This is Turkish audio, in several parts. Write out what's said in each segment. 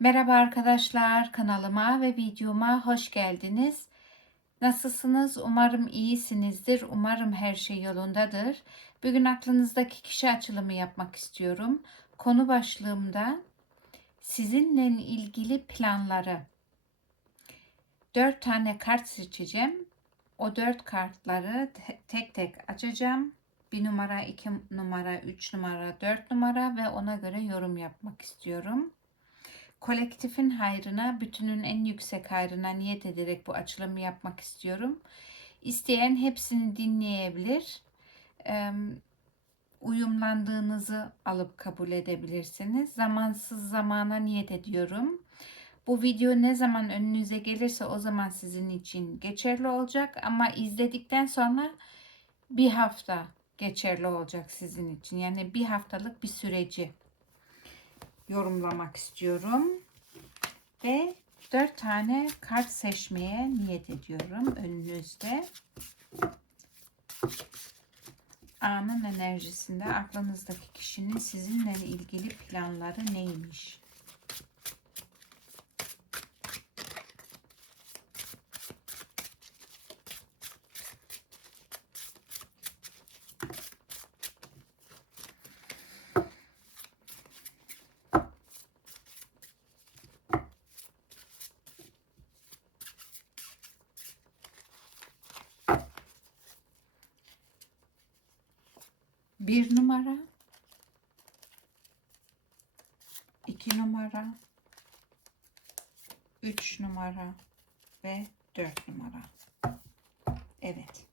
Merhaba arkadaşlar, kanalıma ve videoma hoş geldiniz. Nasılsınız? Umarım iyisinizdir. Umarım her şey yolundadır. Bugün aklınızdaki kişi açılımı yapmak istiyorum. Konu başlığımda sizinle ilgili planları. Dört tane kart seçeceğim. O dört kartları te- tek tek açacağım. Bir numara, iki numara, üç numara, dört numara ve ona göre yorum yapmak istiyorum kolektifin hayrına, bütünün en yüksek hayrına niyet ederek bu açılımı yapmak istiyorum. İsteyen hepsini dinleyebilir. Uyumlandığınızı alıp kabul edebilirsiniz. Zamansız zamana niyet ediyorum. Bu video ne zaman önünüze gelirse o zaman sizin için geçerli olacak ama izledikten sonra bir hafta geçerli olacak sizin için. Yani bir haftalık bir süreci yorumlamak istiyorum. Ve 4 tane kart seçmeye niyet ediyorum önünüzde. Anın enerjisinde aklınızdaki kişinin sizinle ilgili planları neymiş? Bir numara, iki numara, üç numara ve dört numara. Evet.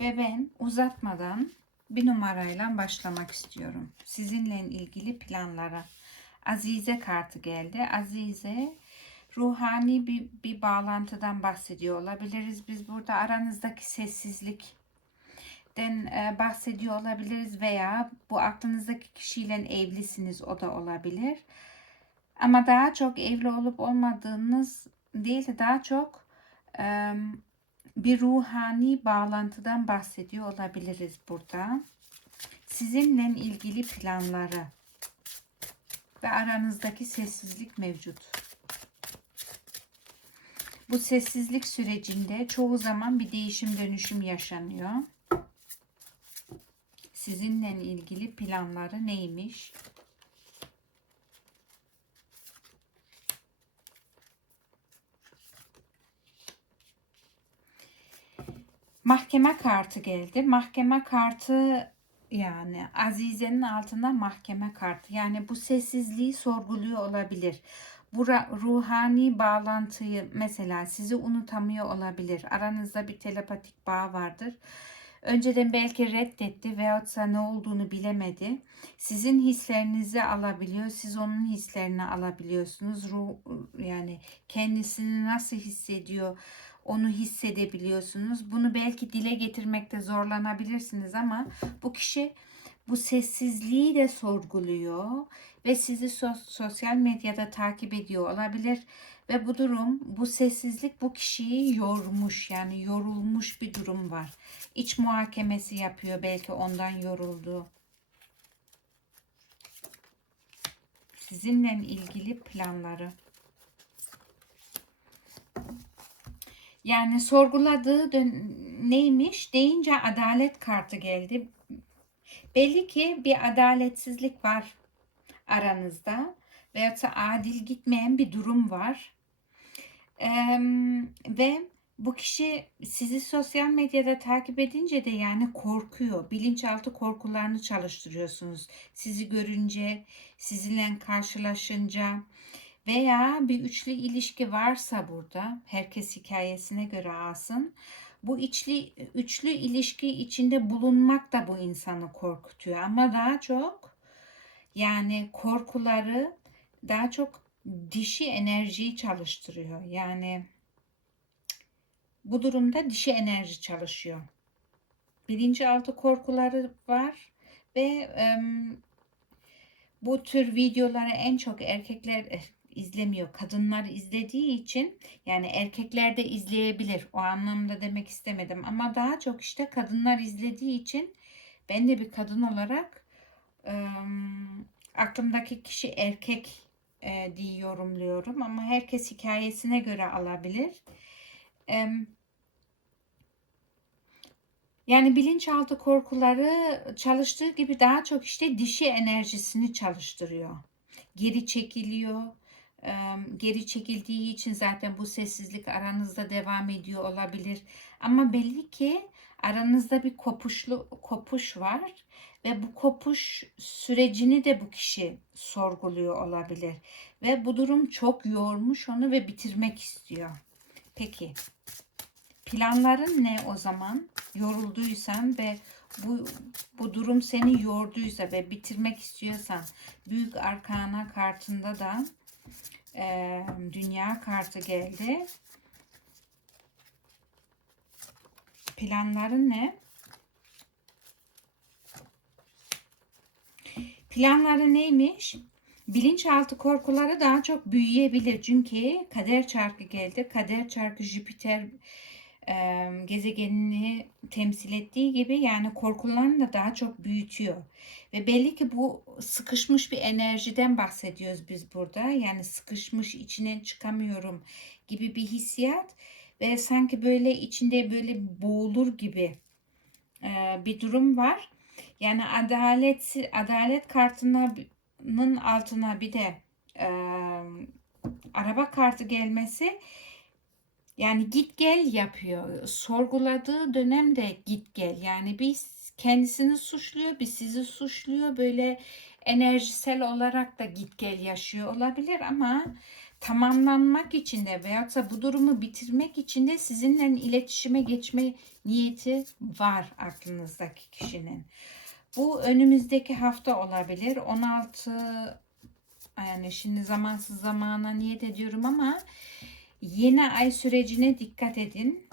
Ve ben uzatmadan bir numarayla başlamak istiyorum. Sizinle ilgili planlara. Azize kartı geldi. Azize ruhani bir, bir bağlantıdan bahsediyor olabiliriz. Biz burada aranızdaki sessizlik den e, bahsediyor olabiliriz veya bu aklınızdaki kişiyle evlisiniz o da olabilir. Ama daha çok evli olup olmadığınız değil de daha çok e, bir ruhani bağlantıdan bahsediyor olabiliriz burada. Sizinle ilgili planları ve aranızdaki sessizlik mevcut. Bu sessizlik sürecinde çoğu zaman bir değişim dönüşüm yaşanıyor sizinle ilgili planları neymiş? Mahkeme kartı geldi. Mahkeme kartı yani Azize'nin altında mahkeme kartı. Yani bu sessizliği sorguluyor olabilir. Bu ruhani bağlantıyı mesela sizi unutamıyor olabilir. Aranızda bir telepatik bağ vardır Önceden belki reddetti veyahut ne olduğunu bilemedi. Sizin hislerinizi alabiliyor, siz onun hislerini alabiliyorsunuz. Ruh, yani kendisini nasıl hissediyor onu hissedebiliyorsunuz. Bunu belki dile getirmekte zorlanabilirsiniz ama bu kişi bu sessizliği de sorguluyor ve sizi sosyal medyada takip ediyor olabilir ve bu durum, bu sessizlik bu kişiyi yormuş yani yorulmuş bir durum var. İç muhakemesi yapıyor belki ondan yoruldu. Sizinle ilgili planları. Yani sorguladığı neymiş deyince adalet kartı geldi. Belli ki bir adaletsizlik var aranızda veyahut da adil gitmeyen bir durum var. Ee, ve bu kişi sizi sosyal medyada takip edince de yani korkuyor. Bilinçaltı korkularını çalıştırıyorsunuz. Sizi görünce, sizinle karşılaşınca veya bir üçlü ilişki varsa burada herkes hikayesine göre alsın. Bu içli, üçlü ilişki içinde bulunmak da bu insanı korkutuyor ama daha çok yani korkuları daha çok dişi enerjiyi çalıştırıyor. Yani bu durumda dişi enerji çalışıyor. Bilinçaltı korkuları var ve e, bu tür videoları en çok erkekler izlemiyor. Kadınlar izlediği için yani erkekler de izleyebilir. O anlamda demek istemedim. Ama daha çok işte kadınlar izlediği için ben de bir kadın olarak e, aklımdaki kişi erkek e, diye yorumluyorum ama herkes hikayesine göre alabilir. E, yani bilinçaltı korkuları çalıştığı gibi daha çok işte dişi enerjisini çalıştırıyor. Geri çekiliyor. Geri çekildiği için zaten bu sessizlik aranızda devam ediyor olabilir. Ama belli ki aranızda bir kopuşlu kopuş var ve bu kopuş sürecini de bu kişi sorguluyor olabilir ve bu durum çok yormuş onu ve bitirmek istiyor. Peki planların ne o zaman? Yorulduysan ve bu bu durum seni yorduysa ve bitirmek istiyorsan büyük arkana kartında da e, dünya kartı geldi. Planların ne? Planları neymiş? Bilinçaltı korkuları daha çok büyüyebilir. Çünkü kader çarkı geldi. Kader çarkı Jüpiter e, gezegenini temsil ettiği gibi yani korkularını da daha çok büyütüyor. Ve belli ki bu sıkışmış bir enerjiden bahsediyoruz biz burada. Yani sıkışmış içine çıkamıyorum gibi bir hissiyat ve sanki böyle içinde böyle boğulur gibi e, bir durum var. Yani adalet adalet kartının altına bir de e, araba kartı gelmesi yani git gel yapıyor. Sorguladığı dönemde git gel. Yani biz kendisini suçluyor, bir sizi suçluyor. Böyle enerjisel olarak da git gel yaşıyor olabilir ama tamamlanmak için de veyahut da bu durumu bitirmek için de sizinle iletişime geçme niyeti var aklınızdaki kişinin. Bu önümüzdeki hafta olabilir. 16 yani şimdi zamansız zamana niyet ediyorum ama yeni ay sürecine dikkat edin.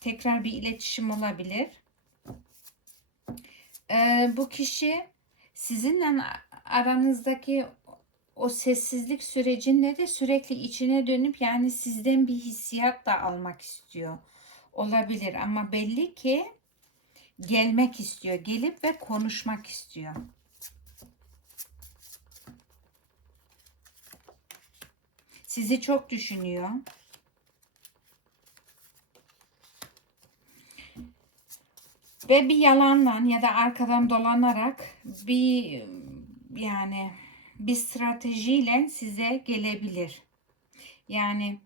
Tekrar bir iletişim olabilir. Ee, bu kişi sizinle aranızdaki o sessizlik sürecinde de sürekli içine dönüp yani sizden bir hissiyat da almak istiyor. Olabilir ama belli ki gelmek istiyor. Gelip ve konuşmak istiyor. Sizi çok düşünüyor. Ve bir yalandan ya da arkadan dolanarak bir yani bir stratejiyle size gelebilir. Yani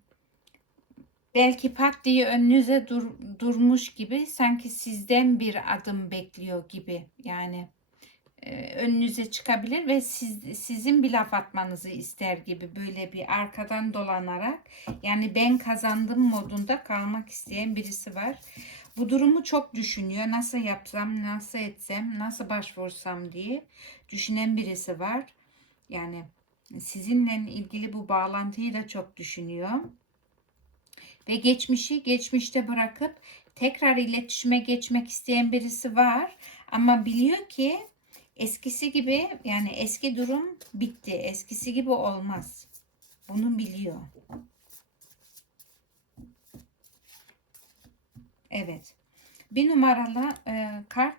belki pat diye önünüze dur, durmuş gibi sanki sizden bir adım bekliyor gibi yani önünüze çıkabilir ve siz, sizin bir laf atmanızı ister gibi böyle bir arkadan dolanarak yani ben kazandım modunda kalmak isteyen birisi var. Bu durumu çok düşünüyor. Nasıl yapsam, nasıl etsem, nasıl başvursam diye düşünen birisi var. Yani sizinle ilgili bu bağlantıyı da çok düşünüyor. Ve geçmişi geçmişte bırakıp tekrar iletişime geçmek isteyen birisi var. Ama biliyor ki eskisi gibi yani eski durum bitti. Eskisi gibi olmaz. Bunu biliyor. Evet. Bir numaralı e, kart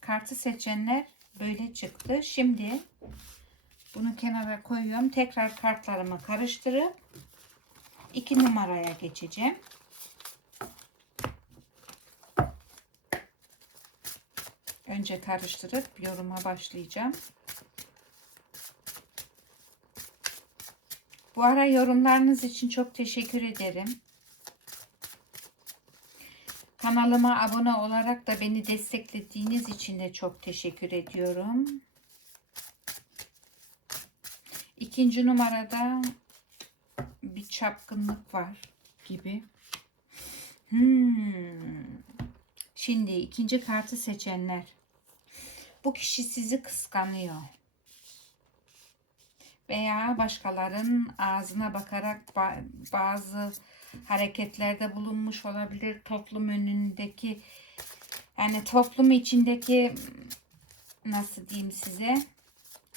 kartı seçenler böyle çıktı. Şimdi bunu kenara koyuyorum. Tekrar kartlarımı karıştırıp iki numaraya geçeceğim. Önce karıştırıp yoruma başlayacağım. Bu ara yorumlarınız için çok teşekkür ederim. Kanalıma abone olarak da beni desteklediğiniz için de çok teşekkür ediyorum. İkinci numarada bir çapkınlık var gibi. Hmm. Şimdi ikinci kartı seçenler. Bu kişi sizi kıskanıyor. Veya başkalarının ağzına bakarak bazı hareketlerde bulunmuş olabilir. Toplum önündeki yani toplum içindeki nasıl diyeyim size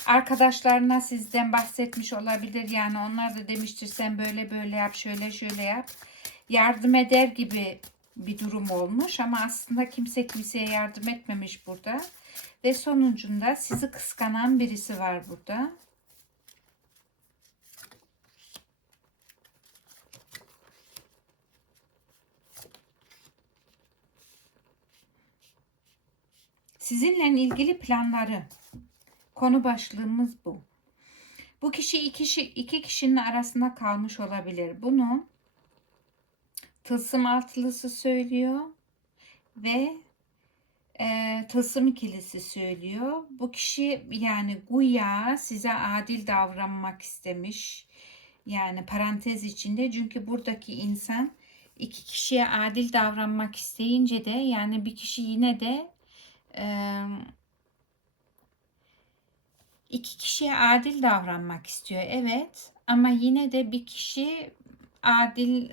arkadaşlarına sizden bahsetmiş olabilir. Yani onlar da demiştir sen böyle böyle yap şöyle şöyle yap. Yardım eder gibi bir durum olmuş ama aslında kimse kimseye yardım etmemiş burada. Ve sonucunda sizi kıskanan birisi var burada. Sizinle ilgili planları. Konu başlığımız bu. Bu kişi iki, kişi iki kişinin arasında kalmış olabilir. Bunu tılsım altılısı söylüyor ve e, tılsım ikilisi söylüyor. Bu kişi yani güya size adil davranmak istemiş. Yani parantez içinde çünkü buradaki insan iki kişiye adil davranmak isteyince de yani bir kişi yine de e, iki kişiye adil davranmak istiyor. Evet ama yine de bir kişi adil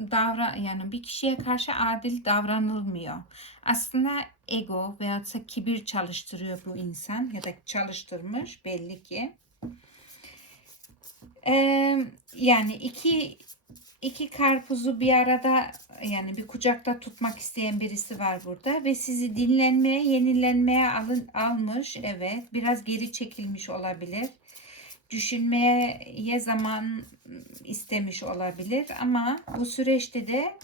davran yani bir kişiye karşı adil davranılmıyor. Aslında ego veyahut da kibir çalıştırıyor bu insan ya da çalıştırmış belli ki. Ee, yani iki iki karpuzu bir arada yani bir kucakta tutmak isteyen birisi var burada ve sizi dinlenmeye, yenilenmeye alın, almış. Evet, biraz geri çekilmiş olabilir. Düşünmeye zaman istemiş olabilir ama bu süreçte de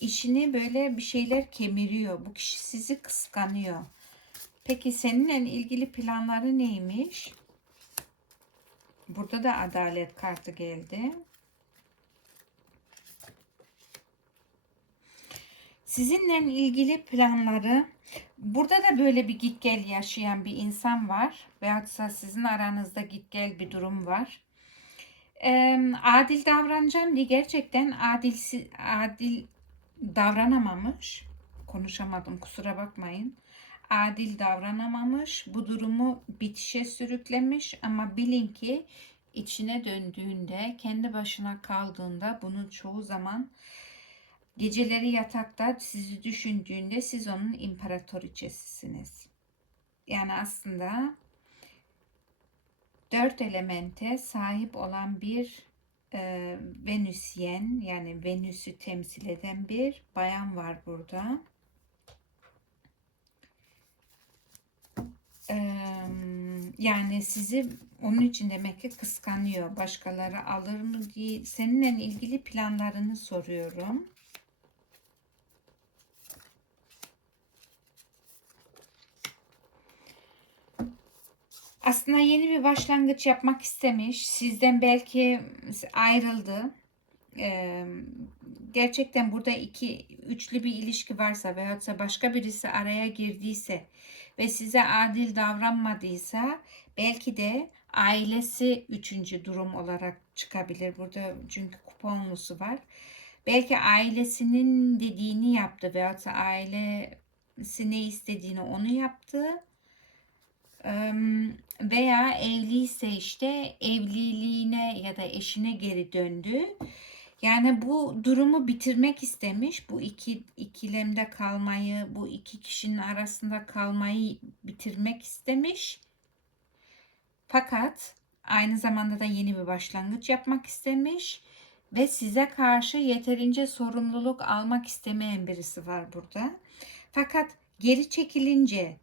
işini böyle bir şeyler kemiriyor. Bu kişi sizi kıskanıyor. Peki seninle ilgili planları neymiş? Burada da adalet kartı geldi. Sizinle ilgili planları burada da böyle bir git gel yaşayan bir insan var. Veyahut da sizin aranızda git gel bir durum var. Adil davranacağım diye gerçekten adil, adil davranamamış. Konuşamadım kusura bakmayın. Adil davranamamış. Bu durumu bitişe sürüklemiş ama bilin ki içine döndüğünde, kendi başına kaldığında bunun çoğu zaman Geceleri yatakta sizi düşündüğünde siz onun imparatoriçesisiniz. Yani aslında dört elemente sahip olan bir e, Venüsyen yani Venüs'ü temsil eden bir bayan var burada. E, yani sizi onun için demek ki kıskanıyor. Başkaları alır mı diye seninle ilgili planlarını soruyorum. Aslında yeni bir başlangıç yapmak istemiş. Sizden belki ayrıldı. Ee, gerçekten burada iki üçlü bir ilişki varsa veyahut başka birisi araya girdiyse ve size adil davranmadıysa belki de ailesi üçüncü durum olarak çıkabilir. Burada çünkü kuponlusu var. Belki ailesinin dediğini yaptı veyahut ailesi ne istediğini onu yaptı veya evliyse işte evliliğine ya da eşine geri döndü. Yani bu durumu bitirmek istemiş. Bu iki ikilemde kalmayı, bu iki kişinin arasında kalmayı bitirmek istemiş. Fakat aynı zamanda da yeni bir başlangıç yapmak istemiş ve size karşı yeterince sorumluluk almak istemeyen birisi var burada. Fakat geri çekilince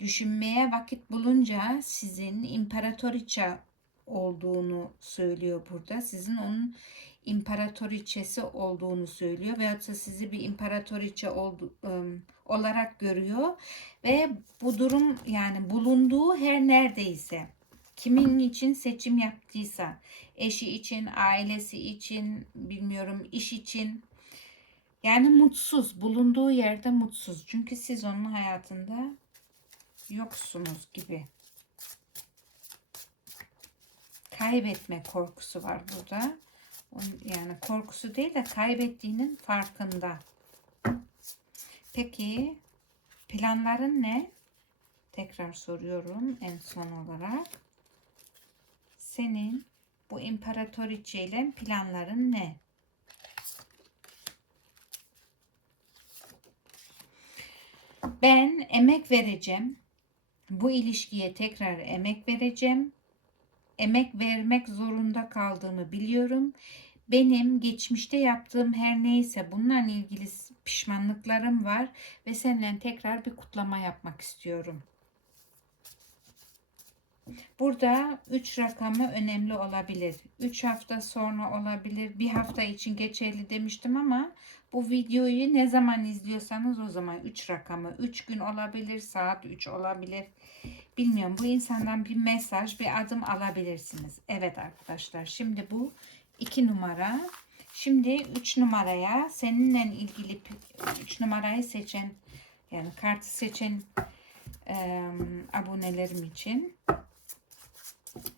düşünmeye vakit bulunca sizin imparatoriçe olduğunu söylüyor burada. Sizin onun imparatoriçesi olduğunu söylüyor veyahut da sizi bir imparatoriçe oldu, um, olarak görüyor ve bu durum yani bulunduğu her neredeyse kimin için seçim yaptıysa eşi için, ailesi için, bilmiyorum iş için yani mutsuz, bulunduğu yerde mutsuz. Çünkü siz onun hayatında yoksunuz gibi. Kaybetme korkusu var burada. Yani korkusu değil de kaybettiğinin farkında. Peki planların ne? Tekrar soruyorum en son olarak. Senin bu imparatoriçe ile planların ne? Ben emek vereceğim bu ilişkiye tekrar emek vereceğim. Emek vermek zorunda kaldığımı biliyorum. Benim geçmişte yaptığım her neyse bununla ilgili pişmanlıklarım var ve seninle tekrar bir kutlama yapmak istiyorum. Burada 3 rakamı önemli olabilir. 3 hafta sonra olabilir. Bir hafta için geçerli demiştim ama Bu videoyu ne zaman izliyorsanız o zaman 3 rakamı 3 gün olabilir, saat 3 olabilir. Bilmiyorum bu insandan bir mesaj, bir adım alabilirsiniz. Evet arkadaşlar şimdi bu 2 numara. Şimdi 3 numaraya seninle ilgili 3 numarayı seçen yani kartı seçen e, abonelerim için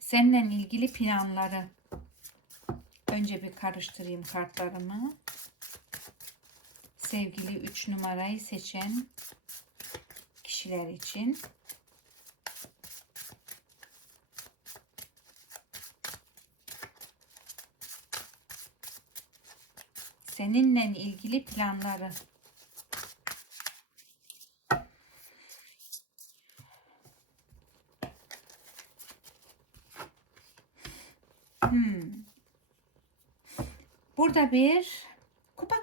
seninle ilgili planları önce bir karıştırayım kartlarımı. Sevgili 3 numarayı seçen kişiler için seninle ilgili planları Hmm. Burada bir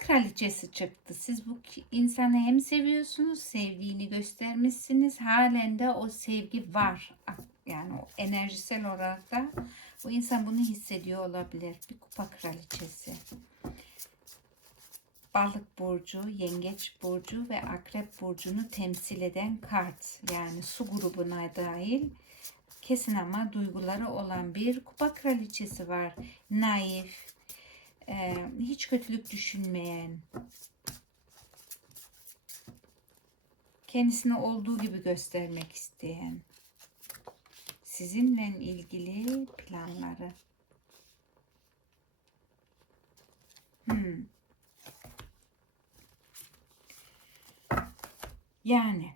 kraliçesi çıktı. Siz bu insanı hem seviyorsunuz, sevdiğini göstermişsiniz. Halen de o sevgi var. Yani o enerjisel olarak da bu insan bunu hissediyor olabilir. Bir kupa kraliçesi. Balık burcu, yengeç burcu ve akrep burcunu temsil eden kart. Yani su grubuna dahil kesin ama duyguları olan bir kupa kraliçesi var. Naif, e, hiç kötülük düşünmeyen, kendisini olduğu gibi göstermek isteyen, sizinle ilgili planları. Hmm. Yani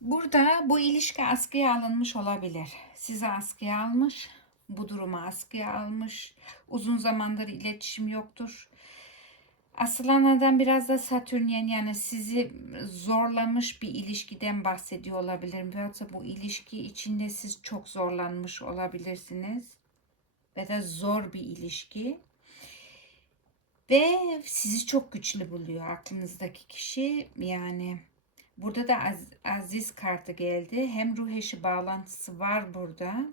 burada bu ilişki askıya alınmış olabilir. Sizi askıya almış, bu durumu askıya almış. Uzun zamandır iletişim yoktur. Asılan adam biraz da Satürnyen yani sizi zorlamış bir ilişkiden bahsediyor olabilirim. Yoksa bu ilişki içinde siz çok zorlanmış olabilirsiniz. Ve de zor bir ilişki. Ve sizi çok güçlü buluyor aklınızdaki kişi. Yani burada da az, aziz kartı geldi. Hem ruh eşi bağlantısı var burada.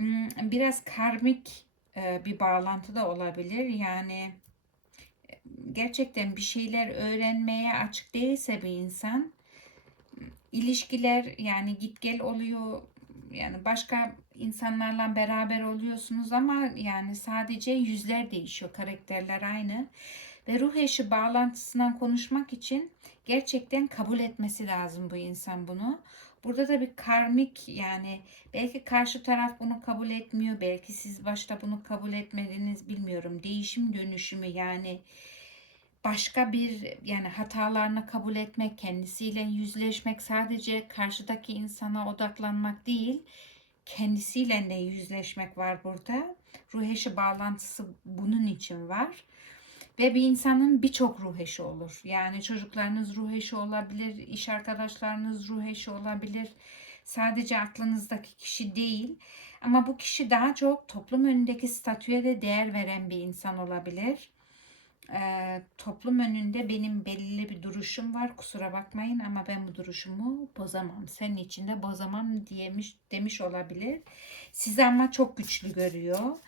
Hmm, Biraz karmik e, bir bağlantı da olabilir. Yani e, gerçekten bir şeyler öğrenmeye açık değilse bir insan ilişkiler yani git gel oluyor yani başka insanlarla beraber oluyorsunuz ama yani sadece yüzler değişiyor karakterler aynı ve ruh eşi bağlantısından konuşmak için gerçekten kabul etmesi lazım bu insan bunu. Burada da bir karmik yani belki karşı taraf bunu kabul etmiyor belki siz başta bunu kabul etmediniz bilmiyorum değişim dönüşümü yani başka bir yani hatalarını kabul etmek, kendisiyle yüzleşmek sadece karşıdaki insana odaklanmak değil, kendisiyle de yüzleşmek var burada. Ruh eşi bağlantısı bunun için var. Ve bir insanın birçok ruh eşi olur. Yani çocuklarınız ruh eşi olabilir, iş arkadaşlarınız ruh eşi olabilir. Sadece aklınızdaki kişi değil. Ama bu kişi daha çok toplum önündeki statüye de değer veren bir insan olabilir e, toplum önünde benim belirli bir duruşum var. Kusura bakmayın ama ben bu duruşumu bozamam. Senin için de bozamam diyemiş demiş olabilir. Sizi ama çok güçlü görüyor.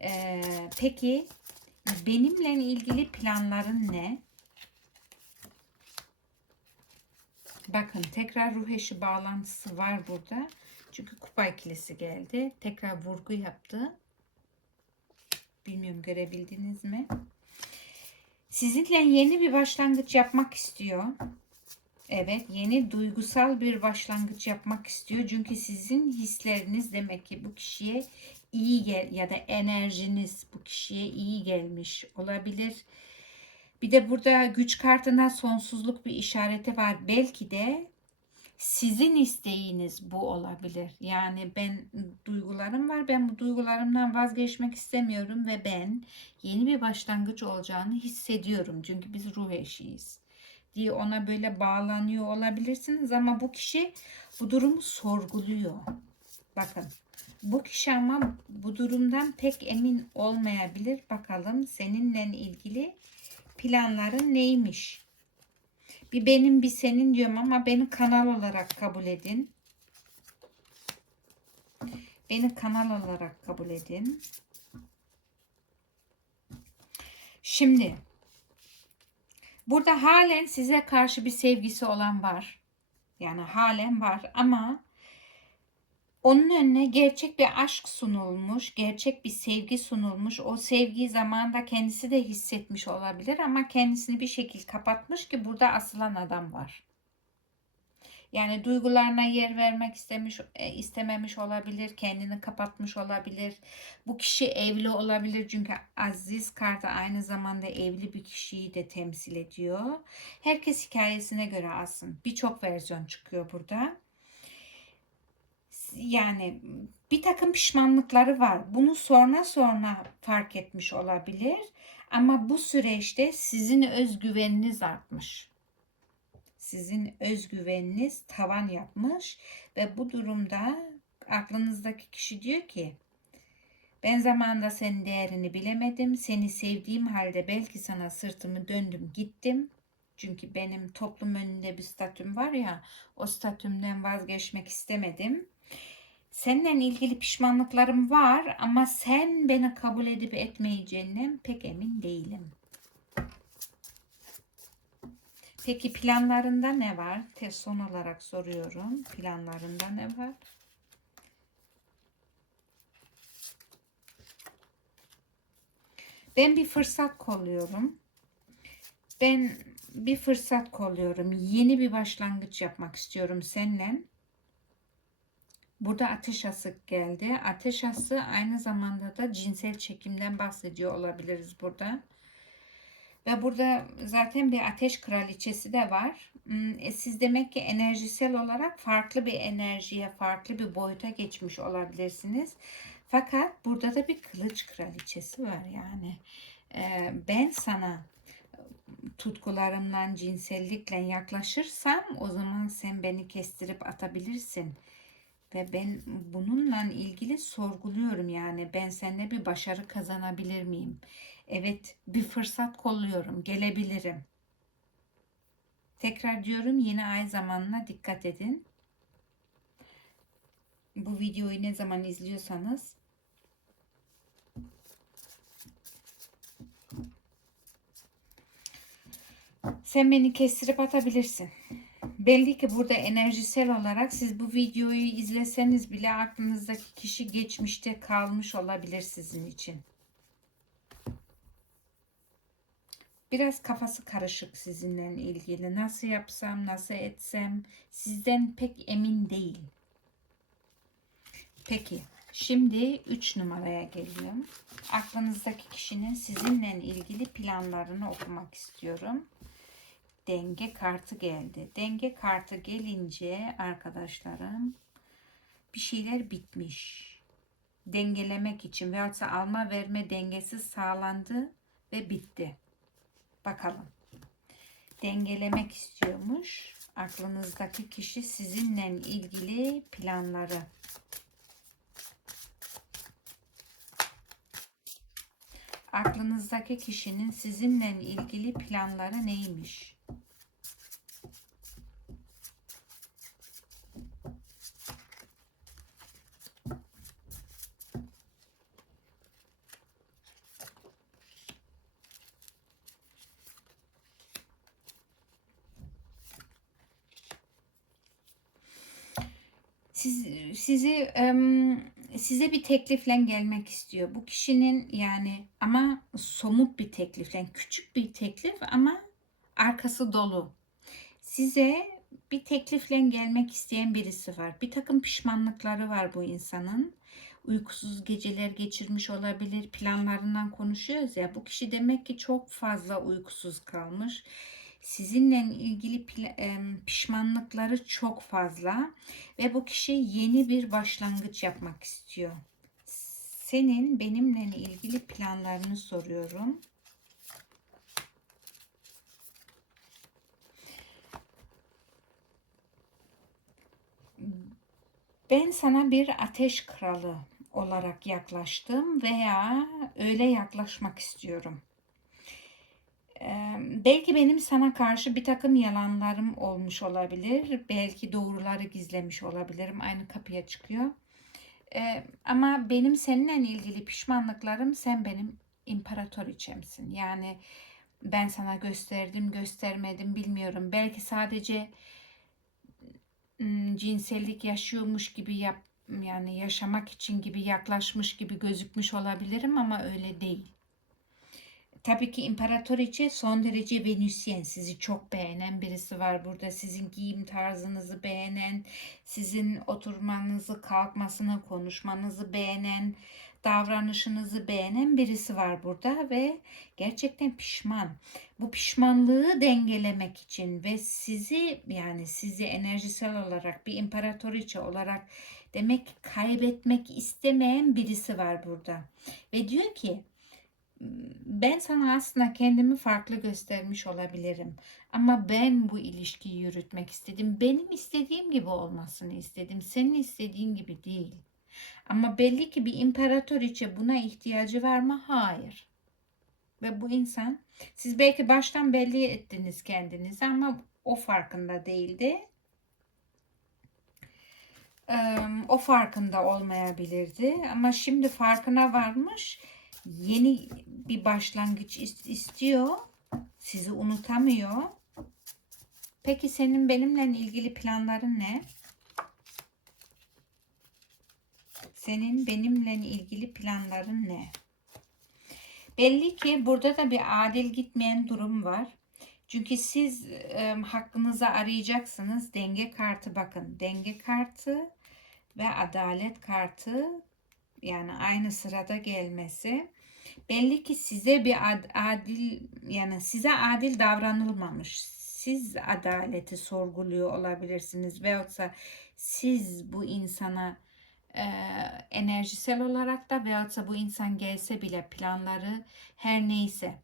E, peki benimle ilgili planların ne? Bakın tekrar ruh eşi bağlantısı var burada. Çünkü kupa ikilisi geldi. Tekrar vurgu yaptı. Bilmiyorum görebildiniz mi? Sizinle yeni bir başlangıç yapmak istiyor. Evet, yeni duygusal bir başlangıç yapmak istiyor. Çünkü sizin hisleriniz demek ki bu kişiye iyi gel ya da enerjiniz bu kişiye iyi gelmiş olabilir. Bir de burada güç kartına sonsuzluk bir işareti var. Belki de sizin isteğiniz bu olabilir. Yani ben duygularım var. Ben bu duygularımdan vazgeçmek istemiyorum ve ben yeni bir başlangıç olacağını hissediyorum. Çünkü biz ruh eşiyiz diye ona böyle bağlanıyor olabilirsiniz ama bu kişi bu durumu sorguluyor. Bakın bu kişi ama bu durumdan pek emin olmayabilir. Bakalım seninle ilgili planların neymiş? Bir benim bir senin diyorum ama beni kanal olarak kabul edin. Beni kanal olarak kabul edin. Şimdi Burada halen size karşı bir sevgisi olan var. Yani halen var ama onun önüne gerçek bir aşk sunulmuş, gerçek bir sevgi sunulmuş. O sevgiyi zamanında kendisi de hissetmiş olabilir ama kendisini bir şekilde kapatmış ki burada asılan adam var. Yani duygularına yer vermek istemiş, e, istememiş olabilir, kendini kapatmış olabilir. Bu kişi evli olabilir çünkü Aziz kartı aynı zamanda evli bir kişiyi de temsil ediyor. Herkes hikayesine göre alsın. Birçok versiyon çıkıyor burada. Yani bir takım pişmanlıkları var. Bunu sonra sonra fark etmiş olabilir. Ama bu süreçte sizin özgüveniniz artmış sizin özgüveniniz tavan yapmış ve bu durumda aklınızdaki kişi diyor ki ben zamanında senin değerini bilemedim. Seni sevdiğim halde belki sana sırtımı döndüm gittim. Çünkü benim toplum önünde bir statüm var ya o statümden vazgeçmek istemedim. Seninle ilgili pişmanlıklarım var ama sen beni kabul edip etmeyeceğinden pek emin değilim. Peki planlarında ne var? Te son olarak soruyorum. Planlarında ne var? Ben bir fırsat kolluyorum. Ben bir fırsat kolluyorum. Yeni bir başlangıç yapmak istiyorum seninle. Burada ateş ası geldi. Ateş ası aynı zamanda da cinsel çekimden bahsediyor olabiliriz burada. Ve burada zaten bir ateş kraliçesi de var. Hmm, e, siz demek ki enerjisel olarak farklı bir enerjiye, farklı bir boyuta geçmiş olabilirsiniz. Fakat burada da bir kılıç kraliçesi var yani. Ee, ben sana tutkularımdan, cinsellikle yaklaşırsam o zaman sen beni kestirip atabilirsin. Ve ben bununla ilgili sorguluyorum yani ben seninle bir başarı kazanabilir miyim? Evet bir fırsat kolluyorum gelebilirim. Tekrar diyorum yine ay zamanına dikkat edin. Bu videoyu ne zaman izliyorsanız sen beni kestirip atabilirsin. Belli ki burada enerjisel olarak siz bu videoyu izleseniz bile aklınızdaki kişi geçmişte kalmış olabilir sizin için. Biraz kafası karışık sizinle ilgili. Nasıl yapsam, nasıl etsem sizden pek emin değil. Peki, şimdi 3 numaraya geliyorum. Aklınızdaki kişinin sizinle ilgili planlarını okumak istiyorum. Denge kartı geldi. Denge kartı gelince arkadaşlarım bir şeyler bitmiş. Dengelemek için veyahut alma verme dengesi sağlandı ve bitti. Bakalım. Dengelemek istiyormuş. Aklınızdaki kişi sizinle ilgili planları. Aklınızdaki kişinin sizinle ilgili planları neymiş? siz, sizi size bir teklifle gelmek istiyor. Bu kişinin yani ama somut bir teklifle, küçük bir teklif ama arkası dolu. Size bir teklifle gelmek isteyen birisi var. Bir takım pişmanlıkları var bu insanın. Uykusuz geceler geçirmiş olabilir. Planlarından konuşuyoruz ya. Bu kişi demek ki çok fazla uykusuz kalmış sizinle ilgili pişmanlıkları çok fazla ve bu kişi yeni bir başlangıç yapmak istiyor. Senin benimle ilgili planlarını soruyorum. Ben sana bir ateş kralı olarak yaklaştım veya öyle yaklaşmak istiyorum belki benim sana karşı bir takım yalanlarım olmuş olabilir. Belki doğruları gizlemiş olabilirim. Aynı kapıya çıkıyor. ama benim seninle ilgili pişmanlıklarım sen benim imparatoriçemsin. Yani ben sana gösterdim, göstermedim bilmiyorum. Belki sadece cinsellik yaşıyormuş gibi yap yani yaşamak için gibi yaklaşmış gibi gözükmüş olabilirim ama öyle değil. Tabii ki imparatoriçe son derece Venüsyen. Sizi çok beğenen birisi var burada. Sizin giyim tarzınızı beğenen, sizin oturmanızı, kalkmasını, konuşmanızı beğenen, davranışınızı beğenen birisi var burada ve gerçekten pişman. Bu pişmanlığı dengelemek için ve sizi yani sizi enerjisel olarak bir imparatoriçe olarak demek kaybetmek istemeyen birisi var burada. Ve diyor ki ben sana aslında kendimi farklı göstermiş olabilirim. Ama ben bu ilişkiyi yürütmek istedim. Benim istediğim gibi olmasını istedim. Senin istediğin gibi değil. Ama belli ki bir imparatoriçe buna ihtiyacı var mı? Hayır. Ve bu insan, siz belki baştan belli ettiniz kendinizi ama o farkında değildi. O farkında olmayabilirdi ama şimdi farkına varmış. Yeni bir başlangıç is- istiyor. Sizi unutamıyor. Peki senin benimle ilgili planların ne? Senin benimle ilgili planların ne? Belli ki burada da bir adil gitmeyen durum var. Çünkü siz e, hakkınızı arayacaksınız. Denge kartı bakın. Denge kartı ve adalet kartı yani aynı sırada gelmesi. Belli ki size bir ad- adil yani size adil davranılmamış. Siz adaleti sorguluyor olabilirsiniz veyahutsa siz bu insana e, enerjisel olarak da veyahutsa bu insan gelse bile planları her neyse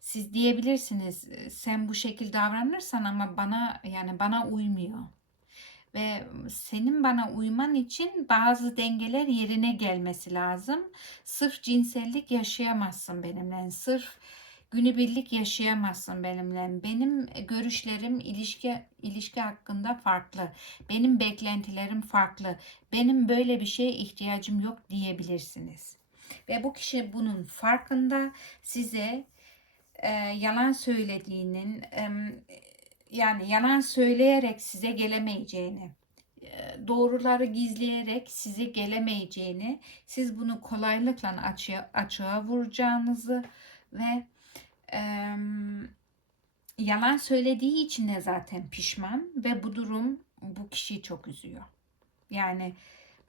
siz diyebilirsiniz sen bu şekilde davranırsan ama bana yani bana uymuyor ve senin bana uyman için bazı dengeler yerine gelmesi lazım. Sırf cinsellik yaşayamazsın benimle. Sırf günübirlik yaşayamazsın benimle. Benim görüşlerim ilişki ilişki hakkında farklı. Benim beklentilerim farklı. Benim böyle bir şeye ihtiyacım yok diyebilirsiniz. Ve bu kişi bunun farkında size e, yalan söylediğinin e, yani yalan söyleyerek size gelemeyeceğini, doğruları gizleyerek size gelemeyeceğini, siz bunu kolaylıkla açığa, açığa vuracağınızı ve e, yalan söylediği için de zaten pişman ve bu durum bu kişiyi çok üzüyor. Yani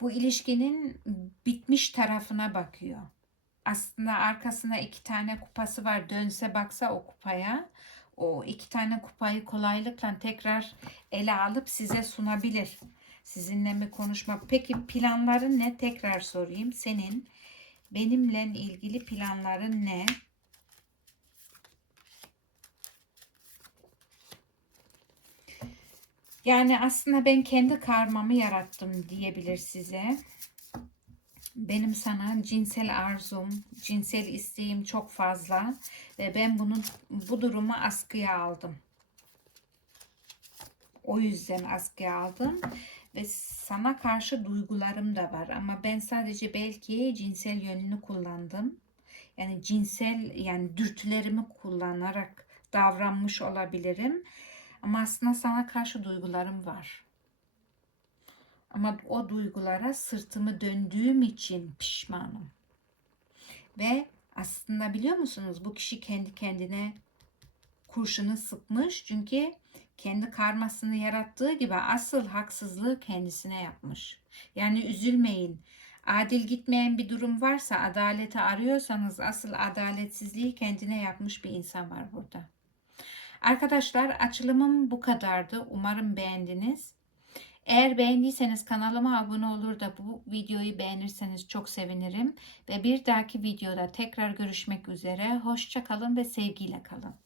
bu ilişkinin bitmiş tarafına bakıyor. Aslında arkasına iki tane kupası var. Dönse baksa o kupaya o iki tane kupayı kolaylıkla tekrar ele alıp size sunabilir. Sizinle mi konuşmak? Peki planların ne? Tekrar sorayım. Senin benimle ilgili planların ne? Yani aslında ben kendi karmamı yarattım diyebilir size. Benim sana cinsel arzum, cinsel isteğim çok fazla ve ben bunu bu durumu askıya aldım. O yüzden askıya aldım ve sana karşı duygularım da var ama ben sadece belki cinsel yönünü kullandım. Yani cinsel yani dürtülerimi kullanarak davranmış olabilirim. Ama aslında sana karşı duygularım var. Ama o duygulara sırtımı döndüğüm için pişmanım. Ve aslında biliyor musunuz bu kişi kendi kendine kurşunu sıkmış. Çünkü kendi karmasını yarattığı gibi asıl haksızlığı kendisine yapmış. Yani üzülmeyin. Adil gitmeyen bir durum varsa adaleti arıyorsanız asıl adaletsizliği kendine yapmış bir insan var burada. Arkadaşlar açılımım bu kadardı. Umarım beğendiniz. Eğer beğendiyseniz kanalıma abone olur da bu videoyu beğenirseniz çok sevinirim. Ve bir dahaki videoda tekrar görüşmek üzere. Hoşça kalın ve sevgiyle kalın.